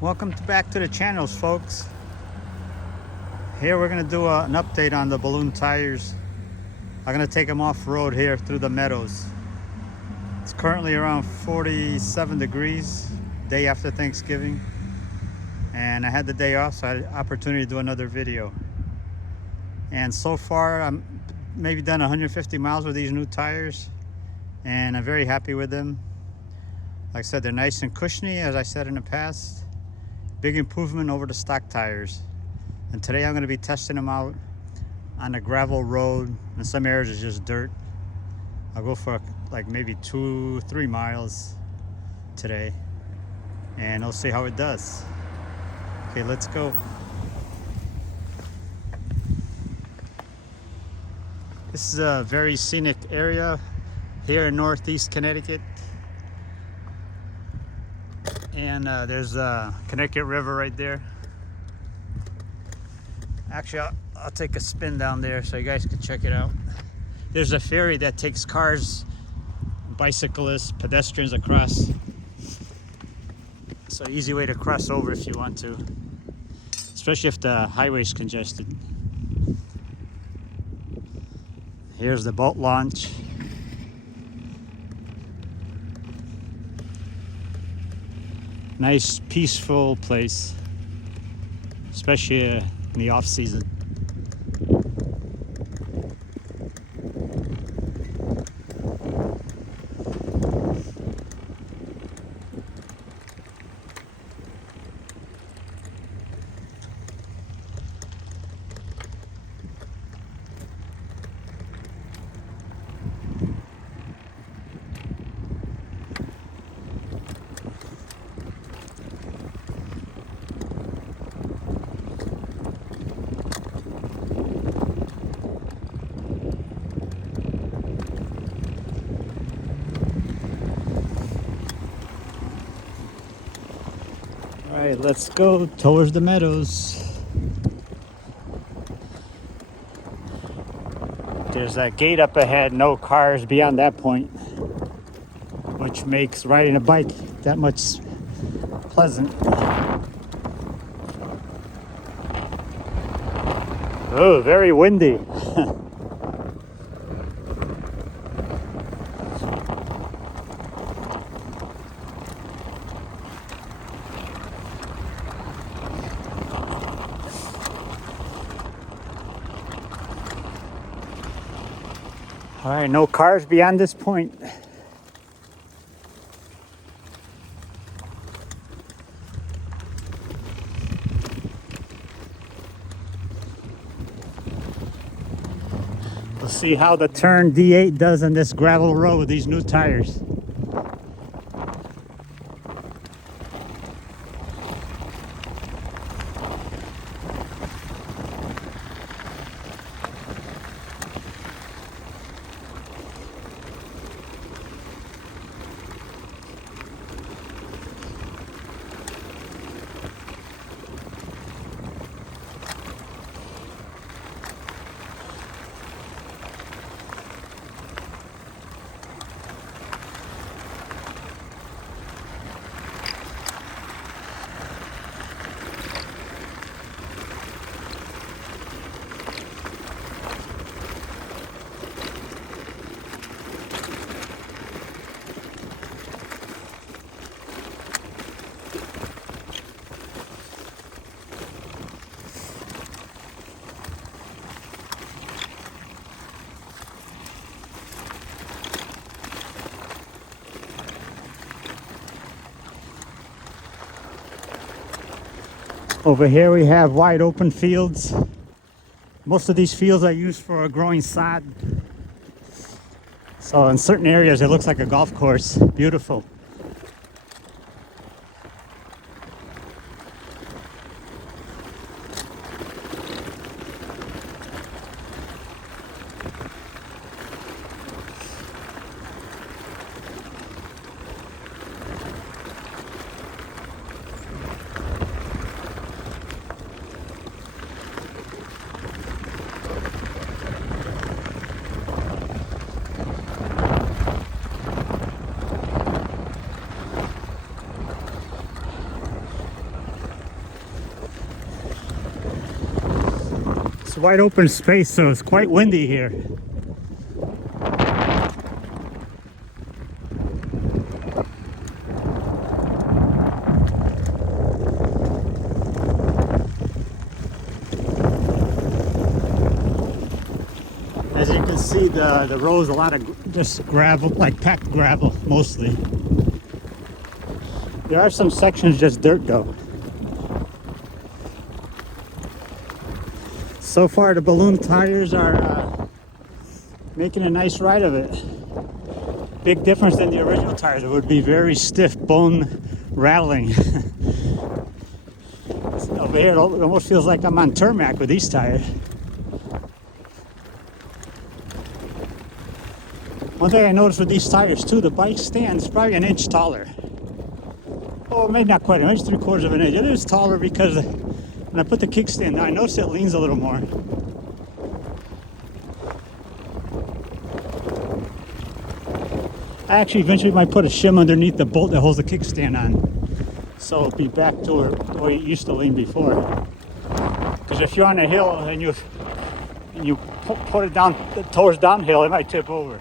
Welcome back to the channels, folks. Here we're going to do an update on the balloon tires. I'm going to take them off-road here through the meadows. It's currently around 47 degrees, day after Thanksgiving. And I had the day off, so I had an opportunity to do another video. And so far, I'm maybe done 150 miles with these new tires. And I'm very happy with them. Like I said, they're nice and cushiony, as I said in the past. Big improvement over the stock tires. And today I'm going to be testing them out on a gravel road. In some areas it's just dirt. I'll go for like maybe 2-3 miles today, and I'll see how it does. Okay, let's go. This is a very scenic area here in Northeast Connecticut. And there's a Connecticut River right there. Actually, I'll take a spin down there so you guys can check it out. There's a ferry that takes cars, bicyclists, pedestrians across. So easy way to cross over if you want to, especially if the highway's congested. Here's the boat launch. Nice, peaceful place, especially in the off season. All right, let's go towards the meadows. There's that gate up ahead, no cars beyond that point, which makes riding a bike that much pleasant. Oh, very windy. All right, no cars beyond this point. We'll see how the Tern D8 does on this gravel road with these new tires. Over here we have wide open fields. Most of these fields are used for growing sod. So in certain areas it looks like a golf course. Beautiful. wide open space, so it's quite windy here. As you can see, the road's a lot of just gravel, like packed gravel mostly. There are some sections just dirt though. So far the balloon tires are making a nice ride of it. Big difference than the original tires. It would be very stiff, bone rattling. Over here it almost feels like I'm on tarmac with these tires. One thing I noticed with these tires too, the bike stand is probably an inch taller. Oh, maybe not quite, maybe 3/4 of an inch. It is taller because when I put the kickstand down, I noticed it leans a little more. I actually eventually might put a shim underneath the bolt that holds the kickstand on, so it'll be back to the way it used to lean before. Because if you're on a hill and you put it down towards downhill, it might tip over.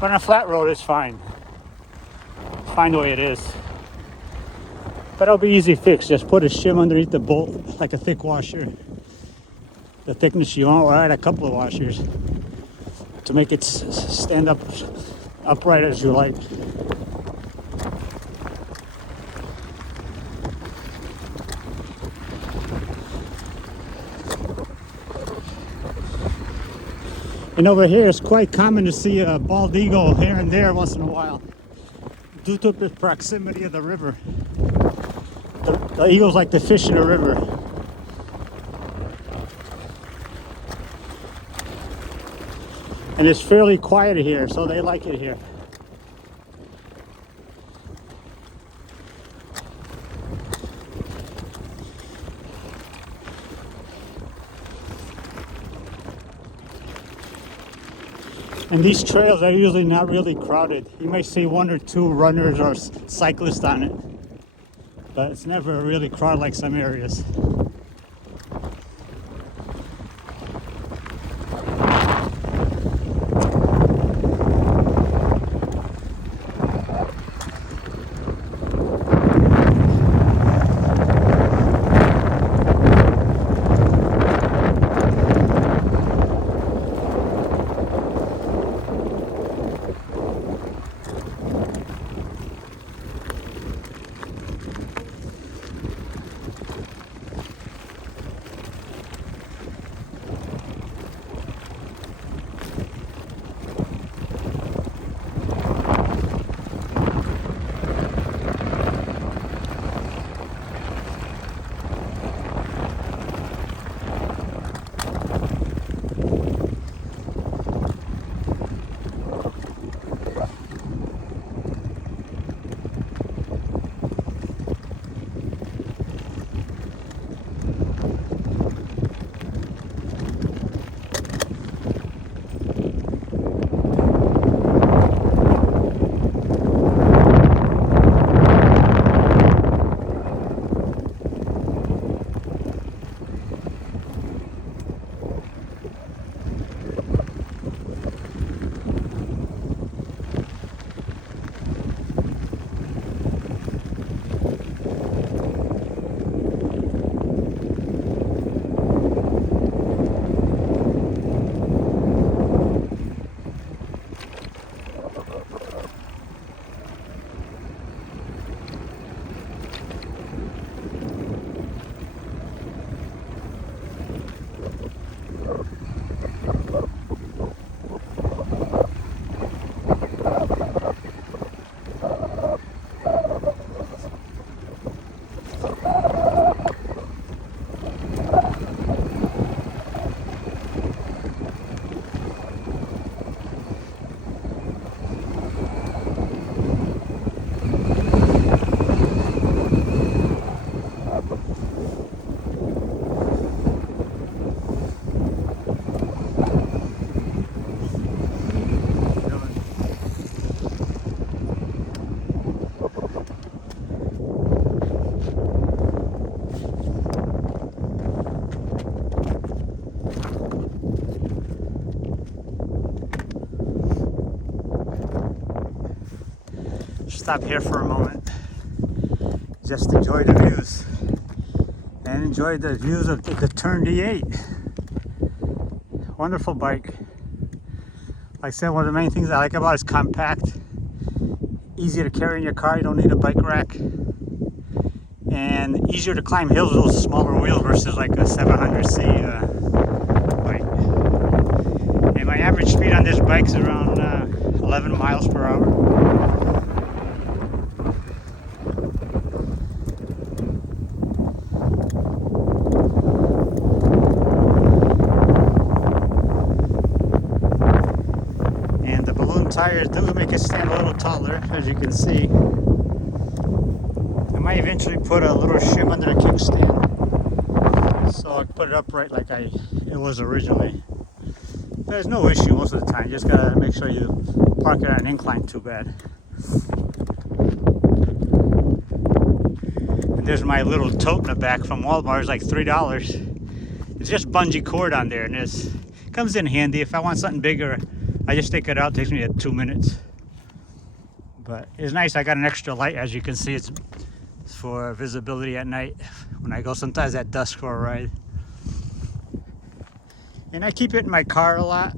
But on a flat road, it's fine. It's fine the way it is. But it'll be easy fix. Just put a shim underneath the bolt, like a thick washer. The thickness you want, or add a couple of washers to make it stand up upright as you like. And over here, it's quite common to see a bald eagle here and there once in a while, due to the proximity of the river. The eagles like to fish in the river. And it's fairly quiet here, so they like it here. And these trails are usually not really crowded. You may see 1 or 2 runners or cyclists on it, but it's never really crowded like some areas. stop here for a moment. Just enjoy the views. And enjoy the views of the Tern D8. Wonderful bike. Like I said, one of the main things I like about it is compact. Easier to carry in your car, you don't need a bike rack. And easier to climb hills with those smaller wheels versus like a 700C bike. And my average speed on this bike is around 11 miles per hour. And the balloon tires do make it stand a little taller, as you can see. I might eventually put a little shim under the kickstand, so I put it upright like it was originally. There's no issue most of the time. You just gotta make sure you park it on an incline too bad. And there's my little tote in the back from Walmart. It's like $3. It's just bungee cord on there, and it comes in handy. If I want something bigger, I just take it out. It takes me 2 minutes. But it's nice. I got an extra light, as you can see. It's for visibility at night when I go sometimes at dusk for a ride. And I keep it in my car a lot.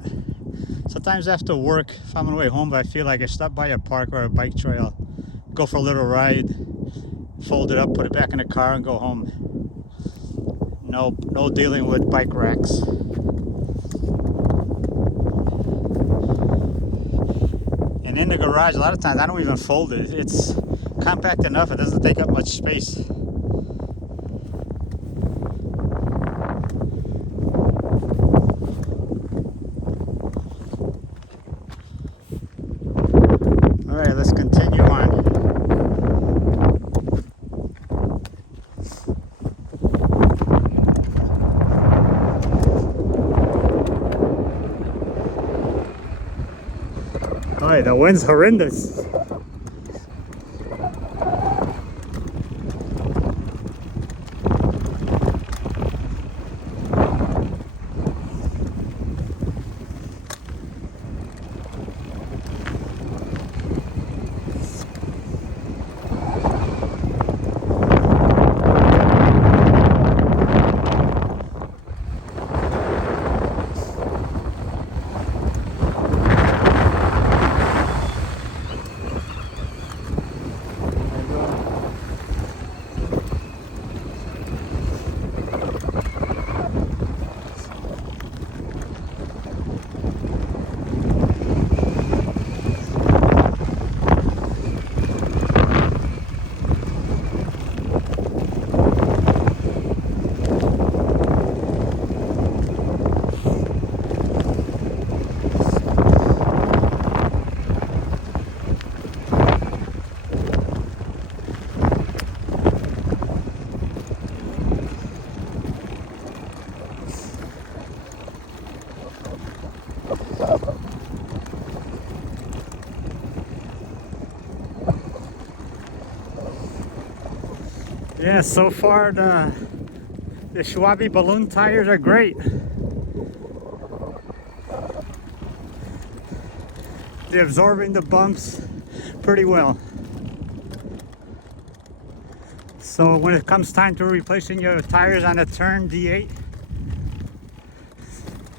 Sometimes after work, if I'm on the way home, but I feel like I stop by a park or a bike trail, go for a little ride, fold it up, put it back in the car, and go home. No dealing with bike racks. And in the garage, a lot of times I don't even fold it. It's compact enough, it doesn't take up much space. All right, let's continue on. All right, the wind's horrendous. Yeah, so far the Schwalbe balloon tires are great. They're absorbing the bumps pretty well. So when it comes time to replacing your tires on a Tern D8,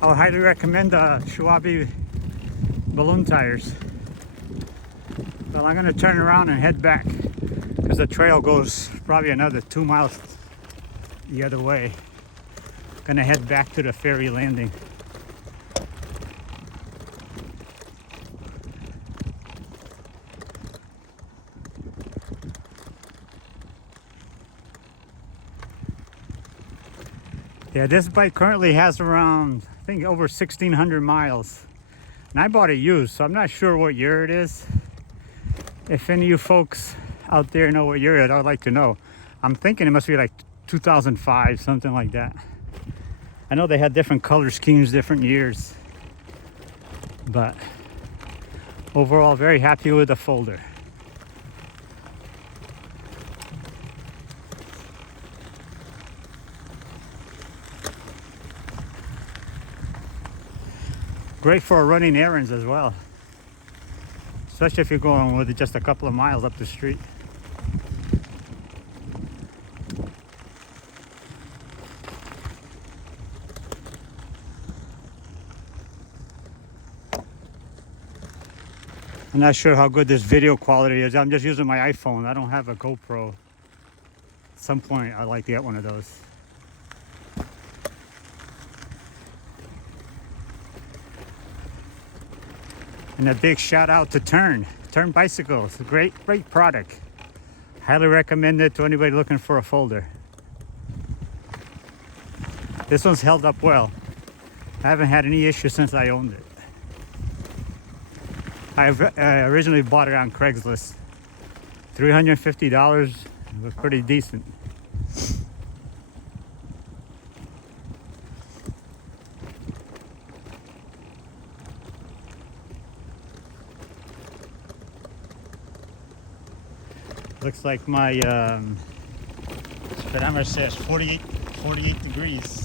I would highly recommend the Schwalbe balloon tires. Well, I'm going to turn around and head back because the trail goes probably another 2 miles the other way. Gonna head back to the ferry landing. Yeah, this bike currently has around, I think, over 1,600 miles. And I bought it used, so I'm not sure what year it is. If any of you folks out there know what year it is, I would like to know. I'm thinking it must be like 2005, something like that. I know they had different color schemes, different years. But overall, very happy with the folder. Great for running errands as well. especially if you're going with just a couple of miles up the street. I'm not sure how good this video quality is. I'm just using my iPhone. I don't have a GoPro. At some point, I'd like to get one of those. And a big shout out to Tern Bicycles. Great product. Highly recommend it to anybody looking for a folder. This one's held up well. I haven't had any issues since I owned it. I originally bought it on Craigslist. $350 was pretty decent. Looks like my speedometer says 48 degrees.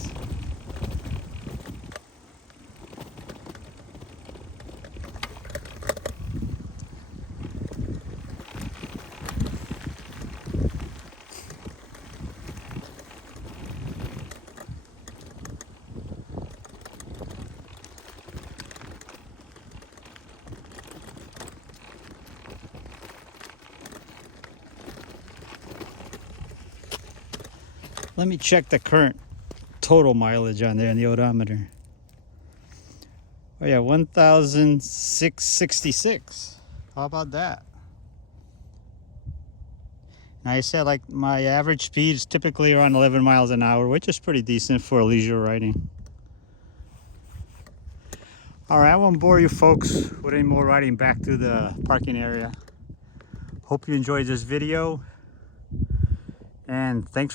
Let me check the current total mileage on there in the odometer. Oh yeah, 1,666. How about that? Now I said like my average speed is typically around 11 miles an hour, which is pretty decent for leisure riding. All right, I won't bore you folks with any more riding back to the parking area. Hope you enjoyed this video, and thanks